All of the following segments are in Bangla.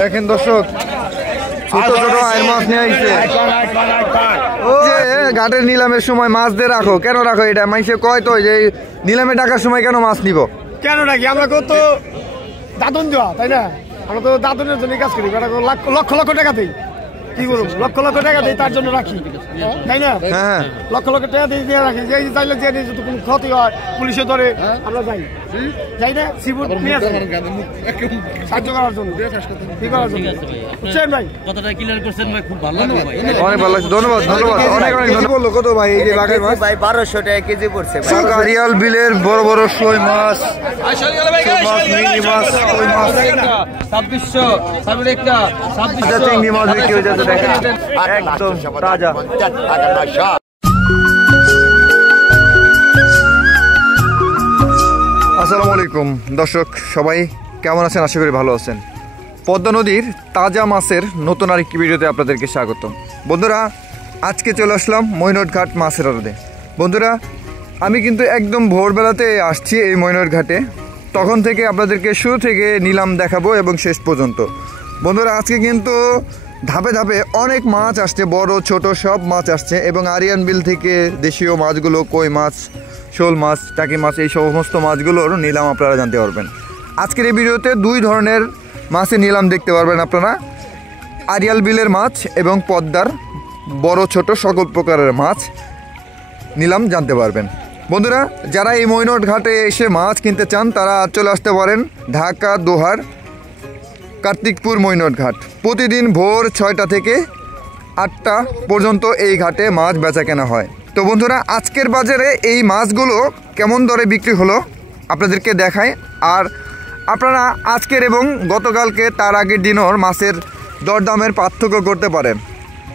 দেখেন দর্শক, ছোট ছোট আয়ের মাছ নিয়ে আসছে। ঘাটের নিলামের সময় মাছ দিয়ে রাখো, কেন রাখো? এটা মানুষে কয় তো যে নিলামে ডাকার সময় কেন মাছ নিব? কেন রাখি? আমরা তো দাদন দেওয়া, তাই না? আমরা তো দাদনের জন্য কাজ করি, লক্ষ লক্ষ টাকা দিই। কি করবো, লক্ষ লক্ষ টাকা দিই, তার জন্য রাখি, তাই না? হ্যাঁ, লক্ষ লক্ষ টাকা দিয়ে রাখি। যে চাইলে যে যদি কোনো ক্ষতি হয়, পুলিশে ধরে আমরা যাই, যাই না? সিবুট নিয়ে আসি সাহায্য করার জন্য, কি করার জন্য। বুঝছেন ভাই? কতটা ক্লিয়ার করছেন ভাই, খুব ভালো লাগলো ভাই, অনেক ভালো লাগছে। ধন্যবাদ, ধন্যবাদ, অনেক অনেক ধন্যবাদ। বললো কত ভাই এই যে বাঘের মাছ? ভাই 1200 টাকা কেজি পড়ছে। আরিয়াল বিলের বড় বড় শোল মাছ, মিনি মাছ, ওই মাছ 2600 চিংড়ি মাছ বিক্রি হয়ে যাচ্ছে। দেখেন একদম তাজা। আসসালামু আলাইকুম দর্শক, সবাই কেমন আছেন? আশা করি ভালো আছেন। পদ্মা নদীর তাজা মাছের নতুন আরেকটি ভিডিওতে আপনাদেরকে স্বাগতম। বন্ধুরা, আজকে চলে আসলাম মৈনট ঘাট মাছের আড়তে। বন্ধুরা, আমি কিন্তু একদম ভোরবেলাতে আসছি এই মৈনট ঘাটে। তখন থেকে আপনাদেরকে শুরু থেকে নিলাম দেখাবো এবং শেষ পর্যন্ত। বন্ধুরা, আজকে কিন্তু ধাপে ধাপে অনেক মাছ আসছে, বড় ছোট সব মাছ আসছে। এবং আরিয়ান বিল থেকে দেশীয় মাছগুলো, কই মাছ, শোল মাছ, টাকি মাছ, এই সমস্ত মাছগুলোর নিলাম আপনারা জানতে পারবেন। আজকের এই ভিডিওতে দুই ধরনের মাছের নিলাম দেখতে পারবেন আপনারা। আরিয়াল বিলের মাছ এবং পদ্মার বড় ছোট সকল প্রকারের মাছ নিলাম জানতে পারবেন। বন্ধুরা, যারা এই মৈনট ঘাটে এসে মাছ কিনতে চান তারা চলে আসতে পারেন ঢাকা দোহার কার্তিকপুর মৈনট ঘাট। প্রতিদিন ভোর 6টা থেকে 8টা পর্যন্ত এই ঘাটে মাছ বেচা কেনা হয়। তো বন্ধুরা, আজকের বাজারে এই মাছগুলো কেমন দরে বিক্রি হলো আপনাদেরকে দেখায়। আর আপনারা আজকের এবং গতকালকে তার আগের দিনও মাছের দরদামের পার্থক্য করতে পারেন।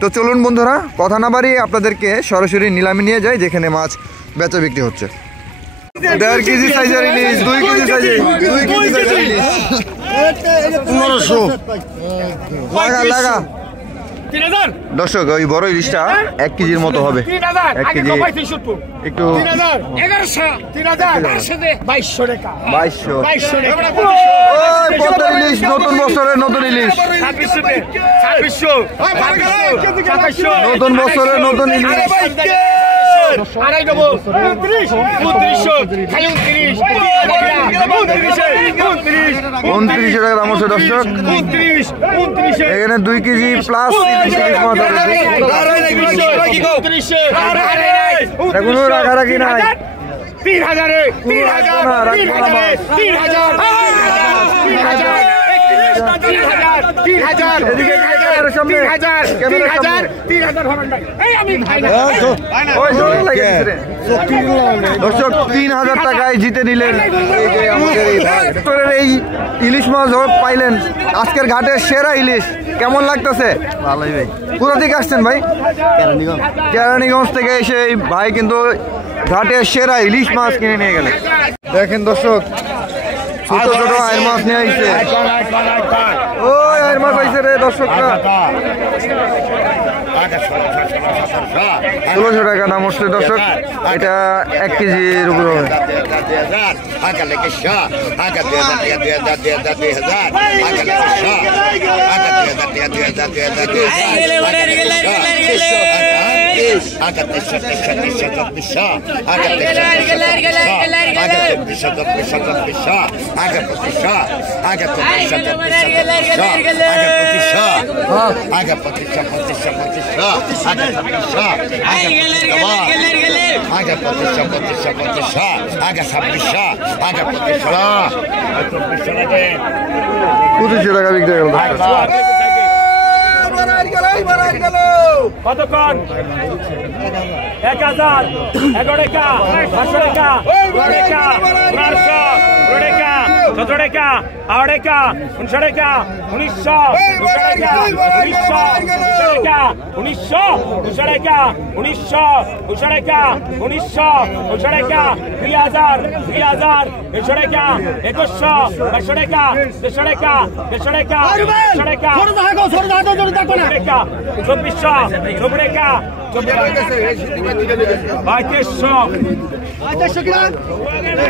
তো চলুন বন্ধুরা, কথা না বাড়িয়ে আপনাদেরকে সরাসরি নিলামে নিয়ে যাই, যেখানে মাছ বেচা বিক্রি হচ্ছে। 1.5 কেজি সাইজের ইলিশ, 2 কেজি সাইজের, 2 কেজি সাইজের ইলিশ 1500 লাগা। দর্শক, ওই বড় ইলিশটা 1 কেজির মতো হবে। 1 কেজি একটু 2200 টাকা। পদ্মা ইলিশ, নতুন বছরের নতুন ইলিশ, নতুন বছরের নতুন ইলিশ। 29 টাকা দাম হচ্ছে দর্শক। এখানে 2 কেজি প্লাস কোনো রাখারাখি নাই। 3000 দর্শক, 3000 টাকায় জিতে নিলেন এই ইলিশ মাছ পাইলেন। আজকের ঘাটের সেরা ইলিশ। কেমন লাগতেছে? ভালোই ভাই। কোথা থেকে আসছেন ভাই? কেরানীগঞ্জ থেকে এসে এই ভাই কিন্তু ঘাটের সেরা ইলিশ মাছ কিনে নিয়ে গেলেন। দেখেন দর্শক, ছোট ছোট আয়ের মাছ নিয়ে আসছে। ওই আয়ের মাছ আইছে রে দর্শকরা। 1600 টাকা দাম হচ্ছে দর্শক। এটা 1 কেজির উপর হবে। $2500 টাকা বিক্রি গেল। কতক্ষণ? 1000, 11 টাকা, 500 টাকা, 12 টাকা, 1200 টাকা, 17 টাকা 18 টাকা 19 টাকা 1900 1900 টাকা 1900 টাকা 1900 টাকা 2000 2000 টাকা 2100 টাকা 200 টাকা 200 টাকা 200 টাকা 2400 টাকা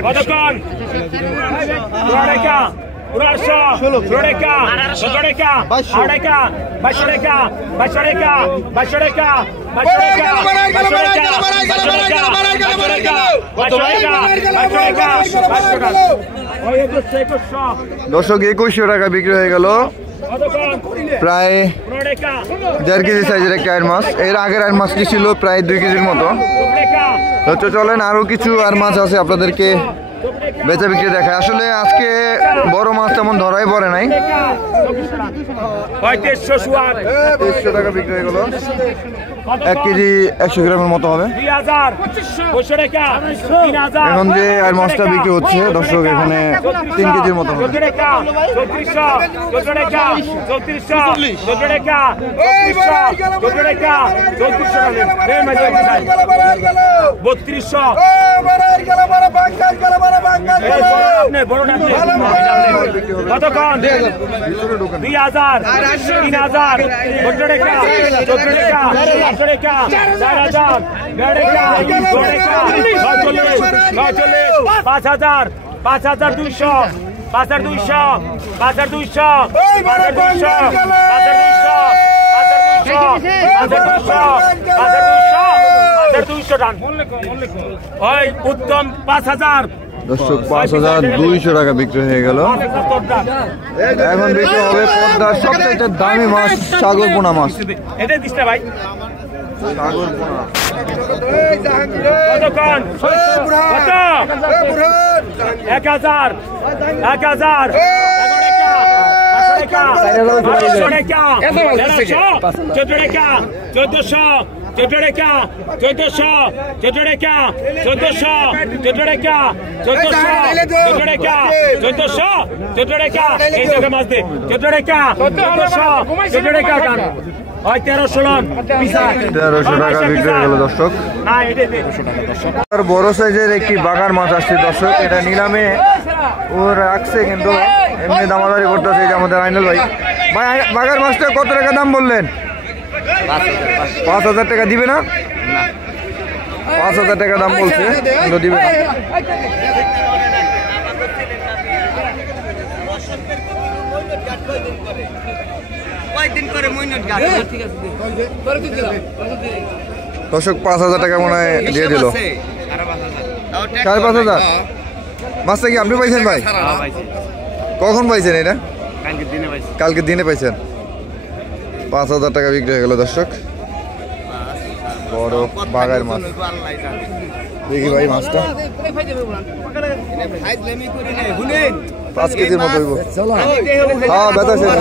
কতক্ষণ 16 টাকা 16 টাকা 17 টাকা 18 টাকা 22 টাকা 22 টাকা 22 টাকা দর্শক 2100 টাকা বিক্রি হয়ে গেল প্রায় 1.5 কেজি সাইজের একটা আয়ের মাছ। এর আগের আয়ের মাছটি ছিল প্রায় 2 কেজির মতো। তো চলেন আরো কিছু আর মাছ আছে আপনাদেরকে বেচা বিক্রি দেখায়। আসলে আজকে বড় মাছ তেমন ধরাই পড়ে নাই। 2300 টাকা বিক্রি হয়ে গেল, 1 কেজি 100 গ্রামের মতো হবে। এখন যে আর মাছটা বিক্রি হচ্ছে দর্শক এখানে 3 কেজির মতো হবে। কতক্ষণ 2000 3000 14 টাকা 14 টাকা 8 টাকা 4000 5000 5200 5200 5200 টান ওই উত্তম 5000 দর্শক 5200 টাকা বিক্রি হয়ে গেল। এখন বিক্রি হবে পদ্মার সবচেয়ে দামি মাছ সাগর পোনা মাছ। এটা দিস না ভাই সাগর পোনা কতক্ষণ কত 1000 1000 বড় সাইজের একটি বাগার মাছ আসছে দর্শক। এটা নিলামে ও রাখছে কিন্তু এমনি দামাদারি করতেছে। এই যে আমাদের আইনাল ভাই, বাগার মাছটা কত টাকা দাম বললেন? 5000 টাকা দিবে না? 5000 টাকা দাম বলছে কিন্তু দিবে না। দর্শক 5000 টাকা মনে হয় দিয়ে দিল। 5500 মাছটা কি আপনি পাইছেন ভাই? কখন পাইছেন এটা? কালকে দিনে পাইছেন। 5000 টাকা বিক্রি হয়ে গেল দর্শক। বড় বাগার মাছ দেখি ভাই মাছটা 5 কেজির মতো হইব। হ্যাঁ বেচা শেষ।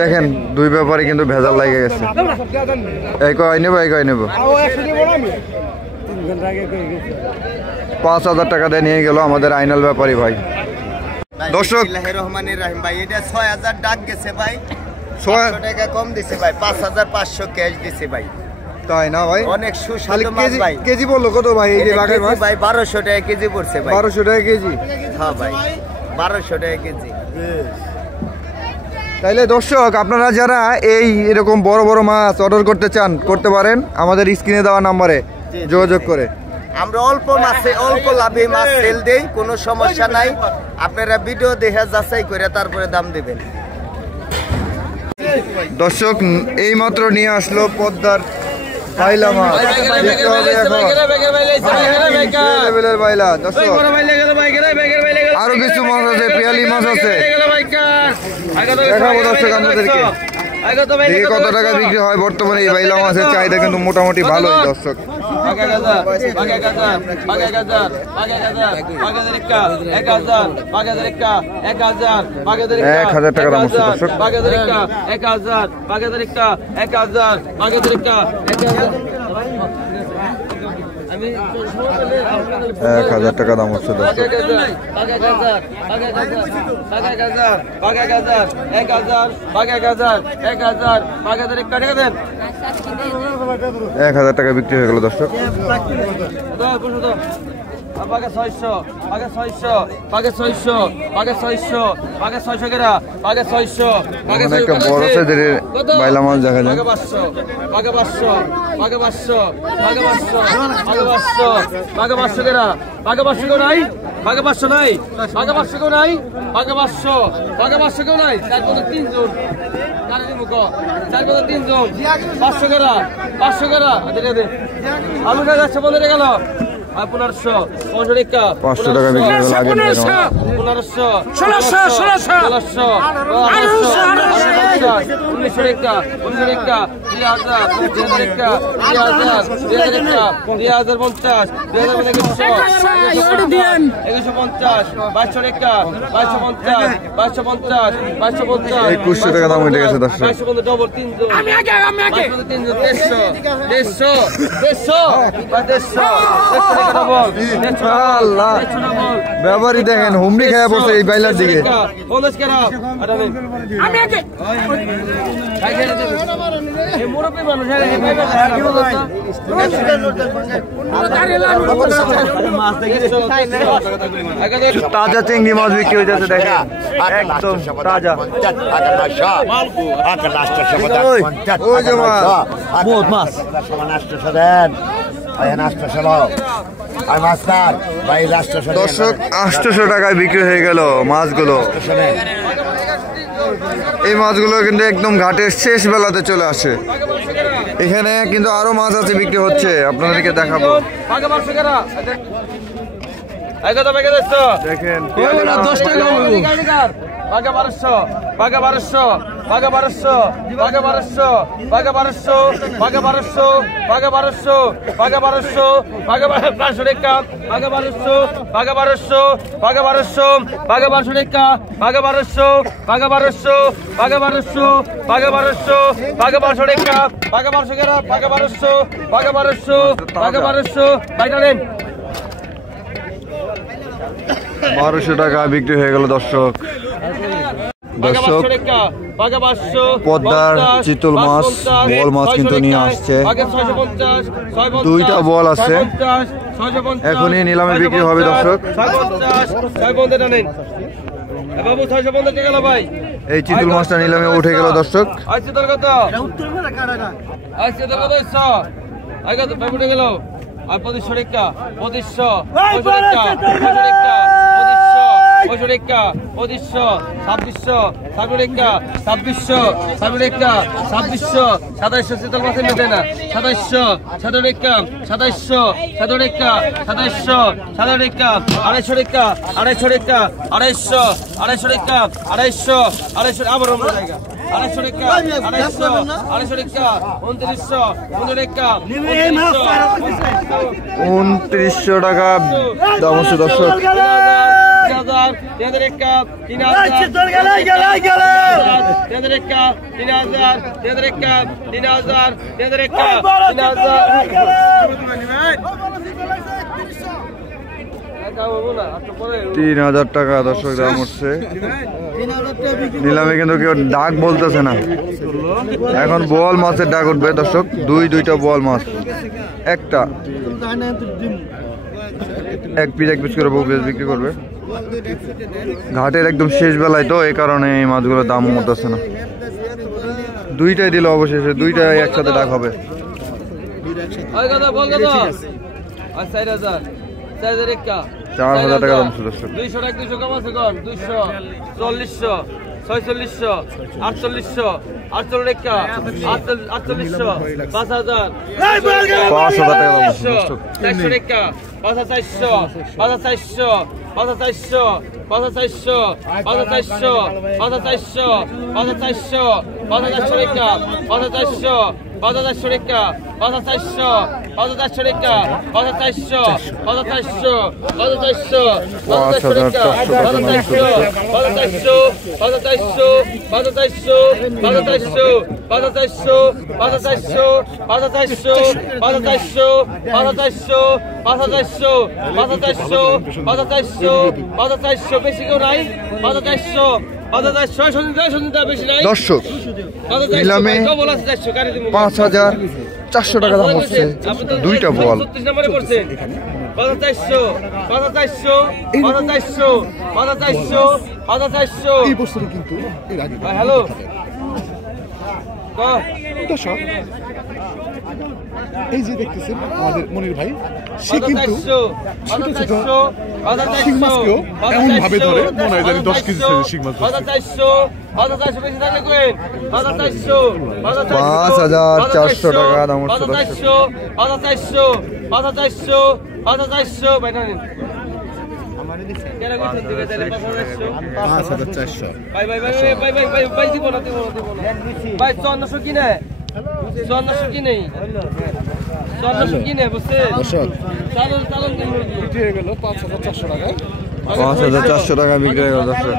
দেখেন দুই ব্যাপারে কিন্তু ভেজাল লাগে গেছে। এই কয় নেবো, এই কয় নেবো। 5000 টাকা দিয়ে নিয়ে গেল আমাদের আইনাল ব্যাপারী ভাই। দর্শক রহমানির রহিম ভাই, এটা 6000 ডাক গেছে ভাই, 600 টাকা কম দিছে ভাই, 5500 ক্যাশ দিছে ভাই। তাই না ভাই? অনেক সুস্বাদু মাছ ভাই। কেজি বললো কত ভাই এই যে বাঘের মাছ? ভাই 1200 টাকা কেজি পড়ছে ভাই। 1200 টাকা কেজি? হ্যাঁ ভাই 1200 টাকা কেজি। তাইলে দর্শক আপনারা যারা এই এরকম বড় বড় মাছ অর্ডার করতে চান করতে পারেন আমাদের স্ক্রিনে দেওয়া নম্বরে যোগাযোগ করে। আমরা অল্প মাছে অল্প লাভে মাছ সেল দেই, কোনো সমস্যা নাই। আপনারা ভিডিও দেখে যাচাই করে তারপরে দাম দিবেন। দর্শক এই মাত্র নিয়ে আসলো পদ্মার বাইলা মাছ। আরো কিছু মাছ আছে, পিয়ালি মাছ আছে, দেখাবো দর্শক আপনাদেরকে কত টাকা বিক্রি হয় বর্তমানে। এই বাইলা মাছের চাহিদা কিন্তু মোটামুটি ভালোই দর্শক। 1000 টাকা দাম হচ্ছে দর্শক। 1000 টাকা দাম হচ্ছে দর্শক। এক 1000 টাকা বিক্রি হয়ে গেল দর্শক। পাকে 600 পাকে 600 পাকে 600 পাকে 600 পাকে 600 কেরা পাকে 600 পাকে এখানে একটা বড় সাইজের বাইলা মাছ দেখা যায়। পাকে 500 পাকে 500 পাকে 500 পাকে 500 পাকে 500 পাকে 500 কেরা পাকে 500 কেউ নাই পাকে 500 নাই পাকে 500 কেউ নাই পাকে 500 পাকে 500 কেউ নাই 4 পদ 3 জন কারে মুখ 4 পদ 3 জন 500 কেরা 500 কেরা দে আমি কাছে 15 গেল 1500 500 টাকা 500 টাকা বিক্রি হলো আগে 1500 1600 1600 1900 টাকা 2000 2050 2100 টাকা দাম উঠে গেছে দর্শক। ডবল 300 আমি আগে 300 আল্লাহ ব্যাপারী দেখেন হুমড়ি খেয়ে পড়ছে এই বাইলার দিকে। আমি আগে মুরব্বী মানুষ তাজা চিংড়ি মাছ বিক্রি হয়ে যাচ্ছে দেখেন একদম তাজা। ওই যে মাছ বহুত মাছ দর্শক 800 টাকায় বিক্রি হয়ে গেল মাছগুলো। এই মাছগুলো কিন্তু একদম ঘাটের শেষ বেলাতে চলে আসে। এখানে কিন্তু আরো মাছ আছে বিক্রি হচ্ছে, আপনাদেরকে দেখাবো। দেখেন Paga 1200, paga 1200, paga 1200, paga 1200, paga 1200, paga 1200, paga 1200, paga 1200, paga 1200 টাকা, paga 1200, paga 1200, paga 1200, paga 1200 টাকা, paga 1200, paga 1200, paga 1200, paga 1200, paga 1200 টাকা, paga 1200 কেরা, paga 1200, paga 1200, paga 1200, বাইটা নেন 1200 টাকা বিক্রি হয়ে গেল দর্শক। দর্শক পদ্মার চিতল মাছ, বল মাছ কিন্তু নিয়ে আসছে। দুইটা বল আছে, এখনই নিলামে বিক্রি হবে দর্শক। এই চিতল মাছটা নিলামে উঠে গেল দর্শক। গেল আর 2500 টাকা 2500 2500 2500 2600 2600 2700 2700 শীতল মাছের নেবে না 2700 টাকা 2700 টাকা 2700 টাকা 250 টাকা 250 টাকা 250 টাকা 250 আবার আমরা জায়গা 250 টাকা 250 টাকা 2900 টাকা 2900 টাকা দাম হচ্ছে দর্শক। 3000 টাকা 3000 3000 টাকা দর্শক দাম হচ্ছে। নিলামে কিন্তু কেউ ডাক বলতেছে না, এখন বোয়াল মাছের ডাক উঠবে দর্শক। দুইটা বোয়াল মাছ, একটা এক পিস করে বিক্রি করবে। ঘাটের একদম শেষ বেলায় তো, এই কারণে এই মাছগুলোর দাম উঠতেছে না। দুইটাই দিল অবশেষে, দুইটাই একসাথে ডাক হবে। 4000 টাকা দাম ছিল দর্শক। 200 টাকা 200 কম আছে কোন 200 4000 4600 4800 টাকা 4800 5000 5000 টাকা দাম ছিল দর্শক। 400 টাকা 5400 5400 5400 5400 5400 5400 5400 400 টাকা 400 400 টাকা 400 400 টাকা 400 400 400 বেশি কেউ নাই 400 বেশি নাই দর্শক নিলামে 5400 টাকা দাম হচ্ছে দুইটা বল। 36 নম্বরে পড়ছেন 400 এই বছরে কিন্তু এর আগে হ্যালো দর্শক এই যে দেখতেছেন আমাদের মনির ভাই, সে কিন্তু ছোট ছোট শিং মাছকেও এমন ভাবে ধরে মনে হয় জানি 10 কেজি সাইজের শিং মাছ ধরছে। 5400 টাকা দাম হচ্ছে দর্শক। 5400 ভাই 5400 কিনে 5400 কিনে 5400 কিনে বুঝছে দর্শক চালন বিক্রি হয়ে গেল 5400 টাকায়। 5400 টাকা বিক্রি হয়ে গেল দর্শক।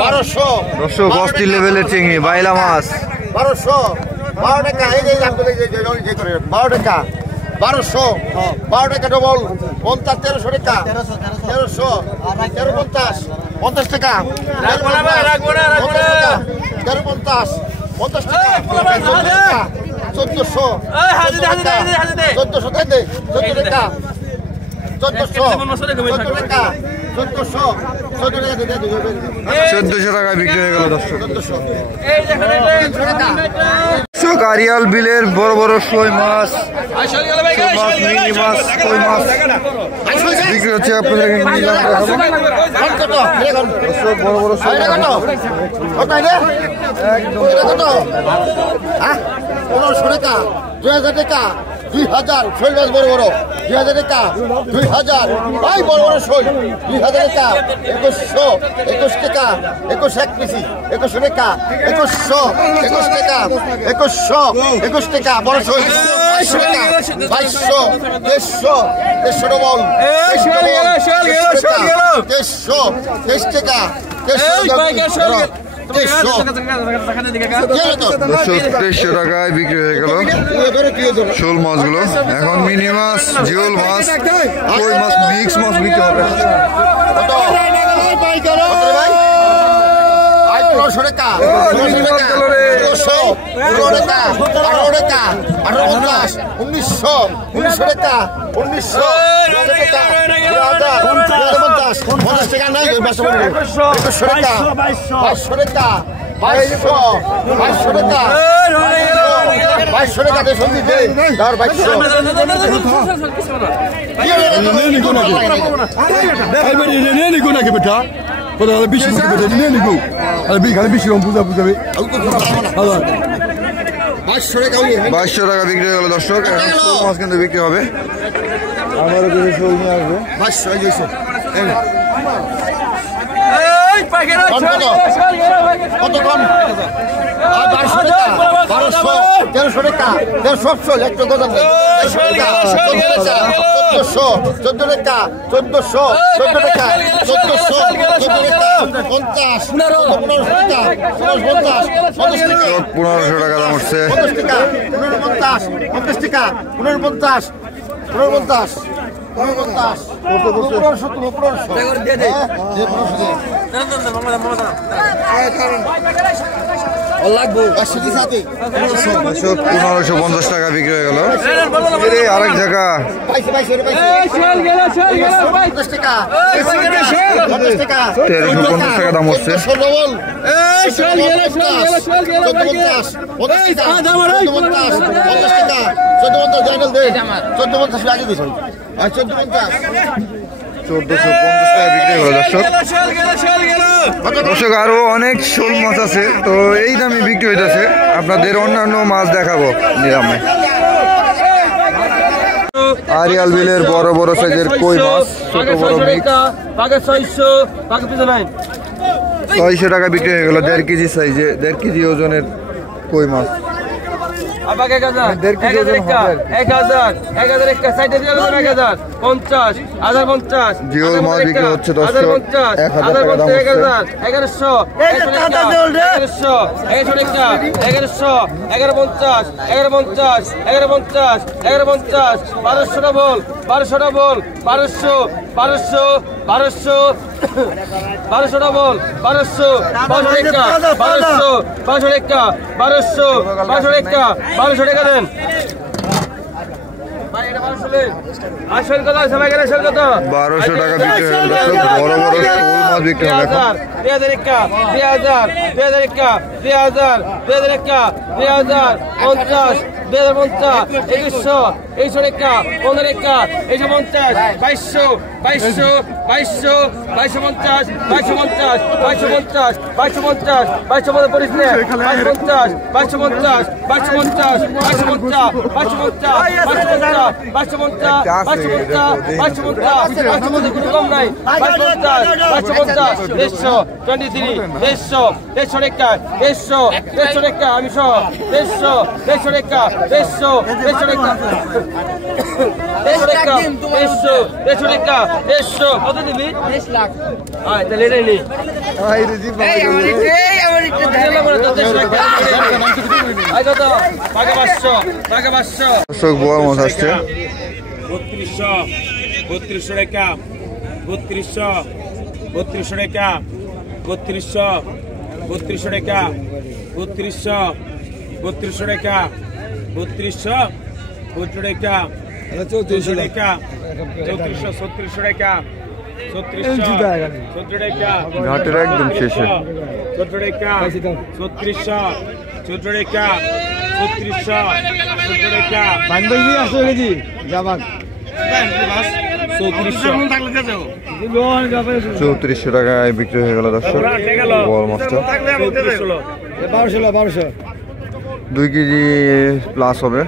1200 দর্শক অস্থির লেভেলের চিংড়ি বাইলা মাছ 1200 12 টাকা এই যে আপনাদের যে করে 12 টাকা 1200 12 টাকা ডবল 1300 টাকা 1300 1350 50 টাকা 1350 50 টাকা 1400 1400 টাকা 14 টাকা 1400 টাকা বিক্রি হয়ে গেল দর্শক। দর্শক আরিয়াল বিলের বড় বড় শোল মাছ, মিনি মাছ, কই মাছ বিক্রি হচ্ছে। আপনাদের বড় বড় শোল 1500 টাকা 2000 টাকা 2000 শৈল মাছ বড় বড় 2000 টাকা 2000 ভাই বড় বড় শৈল 2000 টাকা 2100 21 টাকা 21 এক পিসি 21 টাকা 2100 21 টাকা 2100 21 টাকা বড় শৈল 2200 টাকা 2200 150 ডবল 23 টাকা 2300 টাকায় বিক্রি হয়ে গেল শোল মাছগুলো। এখন মিনি মাছ, জিওল মাছ, কই মাছ, মিক্স মাছ বিক্রি হবে। 1500 টাকা 1500 টাকা 18 টাকা 1900 1900 টাকা 1900 টাকা 50 টাকা নাই 2100 টাকা 2200 টাকা 2200 টাকা 2200 টাকা দিয়ে সন্ধি দে ধর 2200 বেটা বেশি নিয়ে নিবো খালি বেশি বুঝা বুঝাবে 2200 টাকা বিক্রি হয়ে গেল দর্শক। এখন শোল মাছ কিন্তু বিক্রি হবে। আমারও কিছু শোল নিয়ে আসবে। 2200 কত কম 1200 টাকা 1200 1300 টাকা 1300 একটু গজান 1400 টাকা 1400 টাকা 1400 টাকা 1400 টাকা 50 1500 টাকা 1500 টাকা দাম উঠছে। 50 টাকা 49 50 টাকা 49 49 1550 টাকা বিক্রি হয়ে গেল। আরেক জায়গা 1350 টাকা দাম হচ্ছে। 1450 টাকা বিক্রি হলো দর্শক। দর্শক আরো অনেক শোল মাছ আছে, তো এই দামে বিক্রি হইতেছে। আপনাদের অন্যান্য মাছ দেখাবো নিলামে। আরিয়াল বিলের বড় বড় সাইজের কই মাছ, ছোট বড় মিক্স। 600 টাকা বিক্রি হয়ে গেল 1.5 কেজি সাইজে 1.5 কেজি ওজনের কই মাছ। আবার 1000 সাইডে দিয়ে 1000 50 1050 জিওল মাছ বিক্রি হচ্ছে 10 টাকা দাম 1100 1200 ডবল 1200 ডবল 1200 ডবল 1200 টাকা দেন ভাই এটা 1200 লেন আসল কত সবাই গেলে আসল কত 1200 টাকা বিক্রি হয়ে গেল বড় বড় শোল মাছ বিক্রি হলো এখন 500 বড় মাছ আসছে 3200 টাকা 3200 টাকা 3200 টাকা 3200 টাকা 3200 টাকা 3400 টাকা 3400 টাকা 3400 টাকা ঘাটের একদম শেষে 14 টাকা 3400 টাকা 3400 টাকা বাংলাদেশি আসলে কেজি জাবাক 3400 টাকায় বিক্রি হয়ে গেল দর্শক বড় মাছটা 1200 2 কেজি প্লাস হবে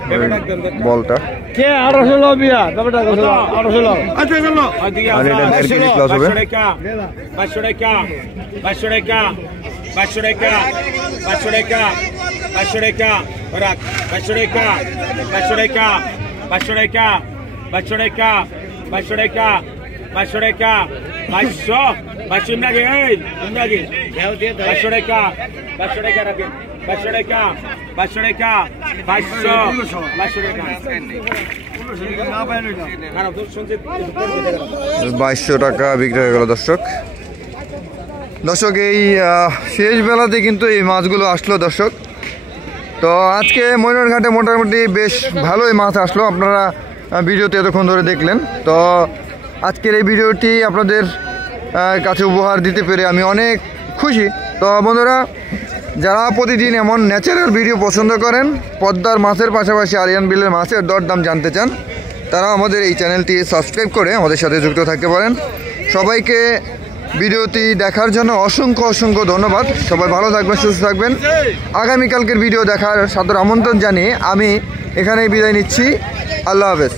বলটা কে 1800 বিয়া তবে টাকা 1800 আর এটা 1.5 কেজি প্লাস হবে 500 টাকা 500 টাকা 500 টাকা 500 টাকা 500 টাকা 500 টাকা 500 টাকা 500 টাকা 500 টাকা 500 টাকা 500 টাকা 500 টাকা 500 500 ইমরাগে এই ইমরাগে 500 টাকা 500 টাকা রাখেন 500 টাকা 500 টাকা 500 টাকা 2200 টাকা বিক্রি হয়ে গেল দর্শক এই শেষ বেলাতে কিন্তু এই মাছগুলো আসলো দর্শক। তো আজকে ময়নারঘাটে মোটামুটি বেশ ভালোই মাছ আসলো, আপনারা ভিডিওতে এতক্ষণ ধরে দেখলেন। তো আজকের এই ভিডিওটি আপনাদের কাছে উপহার দিতে পেরে আমি অনেক খুশি। তো বন্ধুরা, যারা প্রতিদিন এমন ন্যাচারাল ভিডিও পছন্দ করেন, পদ্মার মাছের পাশাপাশি আরিয়ান বিলের মাছের দরদাম জানতে চান, তারা আমাদের এই চ্যানেলটি সাবস্ক্রাইব করে আমাদের সাথে যুক্ত থাকতে পারেন। সবাইকে ভিডিওটি দেখার জন্য অসংখ্য ধন্যবাদ। সবাই ভালো থাকবেন, সুস্থ থাকবেন। আগামীকালকের ভিডিও দেখার সাদর আমন্ত্রণ জানিয়ে আমি এখানেই বিদায় নিচ্ছি। আল্লাহ হাফেজ।